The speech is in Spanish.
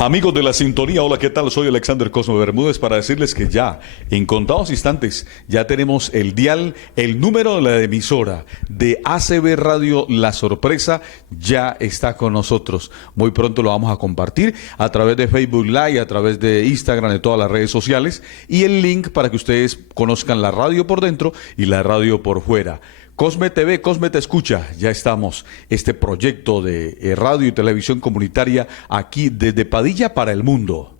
Amigos de la sintonía, hola, ¿qué tal? Soy Alexander Cosme Bermúdez para decirles que ya, en contados instantes, ya tenemos el dial, el número de la emisora de ACB Radio La Sorpresa, ya está con nosotros. Muy pronto lo vamos a compartir a través de Facebook Live, a través de Instagram, de todas las redes sociales, y el link para que ustedes conozcan la radio por dentro y la radio por fuera. Cosme TV, Cosme te escucha, ya estamos, este proyecto de radio y televisión comunitaria aquí desde Padilla para el mundo.